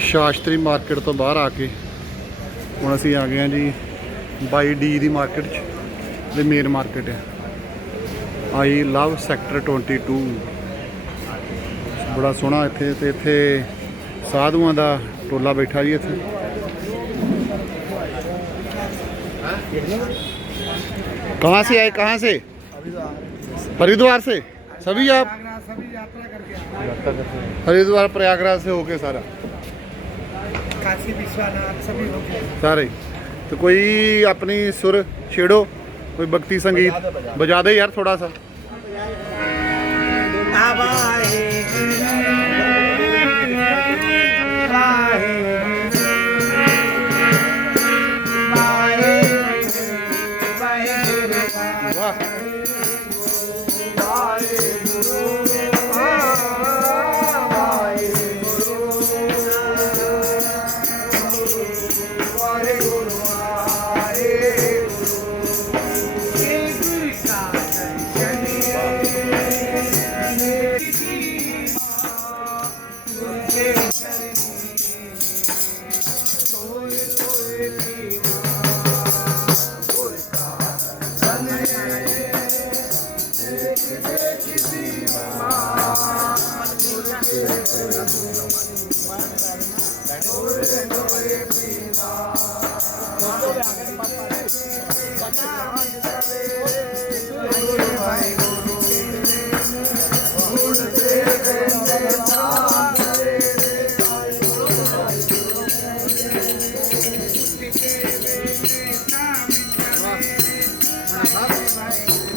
ਸ਼ਾਸਤਰੀ market ਤੋਂ ਬਾਹਰ ਆ ਕੇ ਹੁਣ ਅਸੀਂ ਆ ਗਏ ਹਾਂ ਜੀ ਬਾਈ ਡੀ ਦੀ ਮਾਰਕੀਟ 'ਚ ਤੇ ਮੇਨ ਮਾਰਕੀਟ ਹੈ ਆਈ ਲਵ ਸੈਕਟਰ 22 ਬੜਾ ਸੋਹਣਾ ਇੱਥੇ ਤੇ ਇੱਥੇ ਸਾਧੂਆਂ ਦਾ ਟੋਲਾ ਬੈਠਾ ਜੀ ਇੱਥੇ कहाँ से आए कहाँ से हरिद्वार से सभी आप सभी यात्रा करके आए। हरिद्वार प्रयागराज से होके सारा काशी विश्वनाथ, सभी सारे। तो कोई अपनी सुर छेड़ो, कोई भक्ति संगीत। बजा दे यार थोड़ा सा।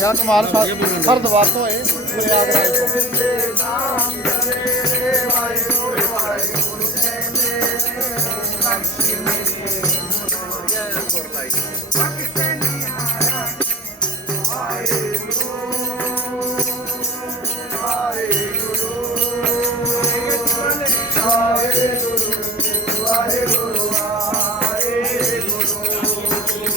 ਯਾਰ ਕਮਾਲ ਸਰ ਦਵਾਰ ਤੋਂ ਏ ਮੇਰੇ Agra for life. Pakistani hara, Hare Guru, Hare Guru, Hare Guru, Hare Guru, Hare Guru.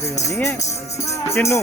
ਜਗਾਣੀ ਹੈ ਕਿੰਨੂ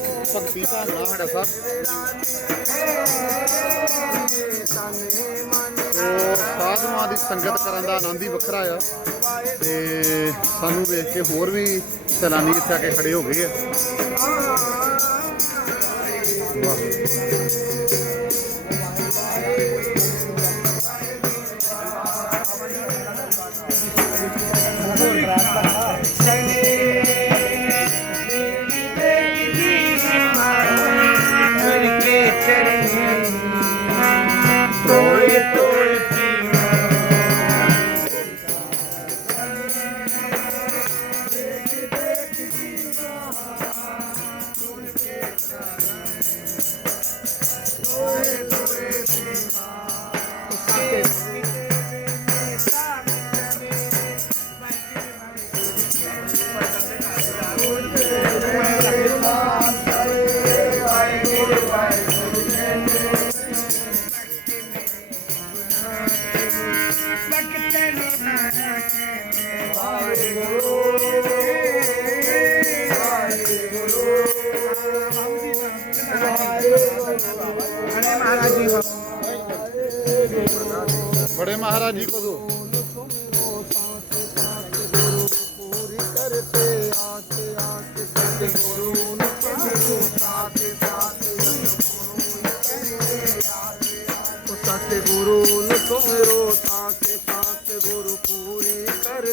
ਭਗਤੀ ਭਾਵਨਾ ਸਾਡਾ ਸਭ ਉਹ ਸਾਧੂਆਂ ਦੀ ਸੰਗਤ ਕਰਨ ਦਾ ਆਨੰਦ ਹੀ ਵੱਖਰਾ ਆ। ਤੇ ਸਾਨੂੰ ਵੇਖ ਕੇ ਹੋਰ ਵੀ ਸੈਲਾਨੀ ਇੱਥੇ ਆ ਕੇ ਖੜੇ ਹੋ ਗਏ ਆ। ਵਾਹ। बड़े महाराज जी को दो सतगुरु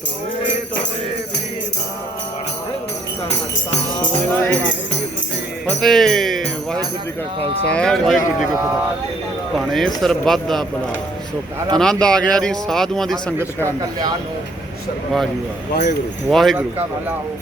ਤੋਏ ਤੋਏ ਫਤਿਹ ਵਾਹਿਗੁਰੂ ਜੀ ਕਾ ਖਾਲਸਾ ਵਾਹਿਗੁਰੂ ਜੀ ਕੀ ਫਤਿਹ। ਭਾਣੇ ਸਰਬੱਤ ਦਾ ਭਲਾ ਸੋ ਆਨੰਦ ਆ ਗਿਆ ਜੀ ਸਾਧੂਆਂ ਦੀ ਸੰਗਤ ਕਰਨ ਦਾ। ਵਾਹਿਗੁਰੂ। ਵਾਹਿਗੁਰੂ। ਹੋ